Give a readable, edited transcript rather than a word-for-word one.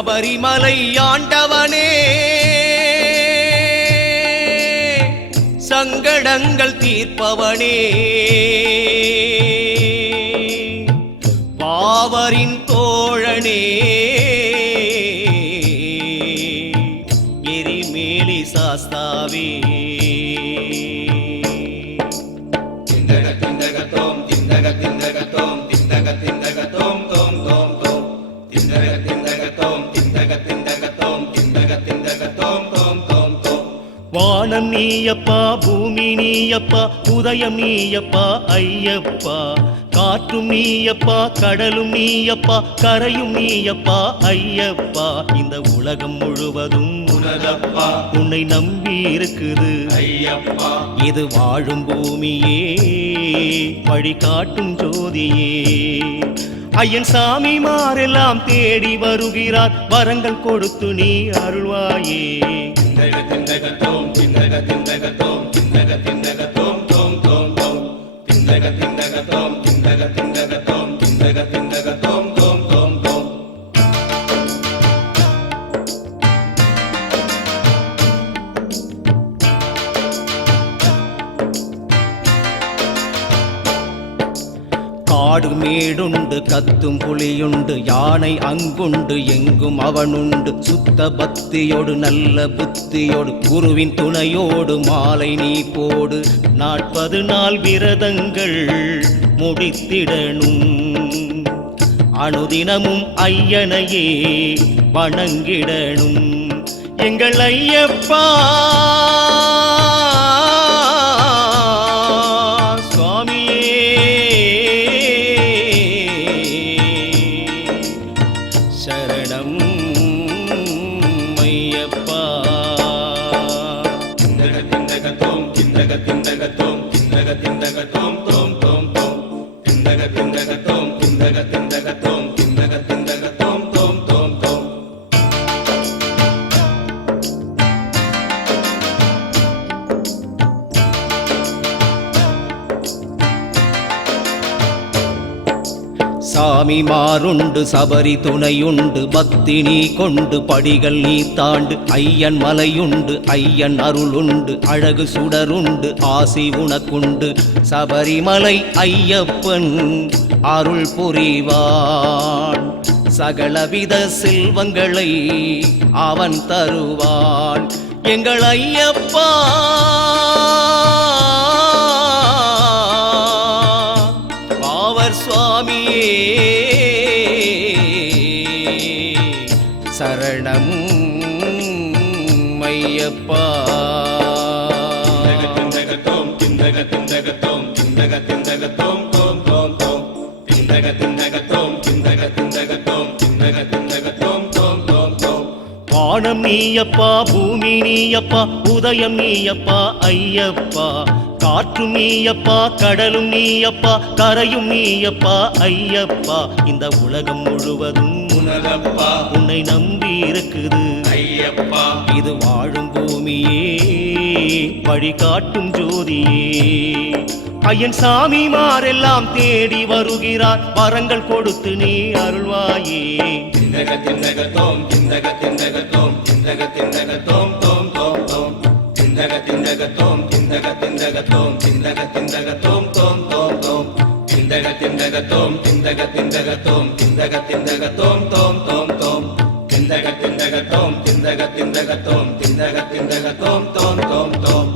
சபரிமலை ஆண்டவனே சங்கடங்கள் தீர்ப்பவனே பாவரின் தோழனே எரிமேலி சாஸ்தாவே திந்தக திந்தக தோம் திந்தக திந்தக தோம் திந்தக திந்தக தோம் தோம் தோம் தோம் திந்தக திந்தக தோம் திந்தக திந்தக தோம் திந்தக திந்தக தோம் தோம் தோம் தோம். வானம் நீயப்பா பூமி நீயப்பா உதயம் நீயப்பா ஐயப்பா காற்றும் நீயப்பா கடலும் நீயப்பா கரையும் நீயப்பா ஐயப்பா இந்த உலகம் முழுவதும் உனதப்பா உன்னை நம்பி இருக்குது ஐயப்பா இது வாழும் பூமியே வழி காட்டும் ஜோதியே ஐயன் சாமிமாரெல்லாம் தேடி வருகிறார் வரங்கள் கொடுத்து நீ அருள்வாயே திந்தக திந்தக தோம் திந்தக திந்தக தோம் திந்தக திந்தக தோம் தோம் தோம் தோம் திந்தக திந்தக தோம் திந்தக திந்தக தோம் திந்தக திந்தக தோம் தோம் தோம் தோம். காடு மேடுண்டு கத்தும் புலியுண்டு யானை அங்குண்டு எங்கும் அவனுண்டு சுத்த பக்தியோடு நல்ல புத்தியோடு குருவின் துணையோடு மாலை நீ போடு 40 நாள் விரதங்கள் முடித்திடணும் அனுதினமும் ஐயனையே வணங்கிடணும் எங்கள் ஐயப்பா சரணம் ஐயப்பா திந்தக திந்தக தோம் திந்தக திந்தக தோம் திந்தக திந்தக தோம் தோம் தோம் தோம் திந்தக திந்தக தோம் திந்தக திந்தக தோம் திந்தக திந்தக தோம் தோம் தோம் தோம். சாமி மாறுண்டு சபரி துணையுண்டு பக்தி நீ கொண்டு படிகள் நீ தாண்டு ஐயன் மலையுண்டு ஐயன் அருளுண்டு அழகு சுடருண்டு ஆசி உனக்குண்டு சபரிமலை ஐயப்பன் அருள் புரிவான் சகலவித செல்வங்களை அவன் தருவான் எங்கள் ஐயப்பா சுவாமியே சரணம் ஐயப்பா திந்தக தோம் திந்தக திந்தக தோம் திந்தக திந்தக தோம் தோம் தோம் தோம் திந்தக திந்தக தோம் திந்தக திந்தக தோம் திந்தக திந்தக தோம் தோம் தோம் தோம். வானம் நீயப்பா பூமி நீயப்பா உதயம் நீயப்பா ஐயப்பா காற்றும் நீயப்பா கடலும் நீயப்பா கரையும் நீயப்பா ஐயப்பா இந்த உலகம் முழுவதும் உனதப்பா உன்னை நம்பி இருக்குது ஐயப்பா இது வாழும் பூமியே வழி காட்டும் ஜோதியே ஐயன் சாமிமாரெல்லாம் தேடி வருகிறார் வரங்கள் கொடுத்து நீ அருள்வாயே திந்தக திந்தக தோம் திந்தக திந்தக தோம் திந்தக திந்தக தோம் தோம் தோம் தோம் திந்தக திந்தக தோம் திந்தக திந்தக தோம் திந்தக திந்தக தோம் தோம் தோம் தோம் திந்தக திந்தக தோம் திந்தக திந்தக தோம் திந்தக திந்தக தோம் தோம் தோம் தோம் திந்தக திந்தக தோம் திந்தக திந்தக தோம் திந்தக திந்தக தோம் தோம் தோம் தோம்.